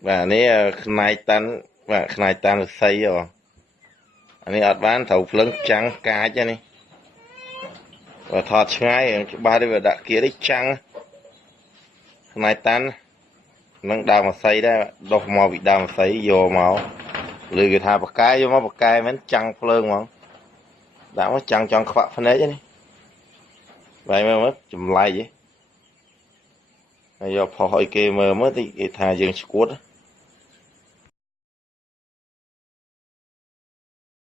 và này tan và này tan được xây rồi anh ấy ở bán thầu lớn trắng cá cho này và thọt ngay ba đây đã kia đấy trắng này tan nâng đào mà xây đó đột mò bị đào mà xây vô màu lười người ta bạc cái vô mà bạc cái mấy trắng phơn mà đã có trắng tròn khóa phân đấy chứ này vậy mà mất chùm lại vậy giờ phò hỏi kê mờ mất thì thà dừng squat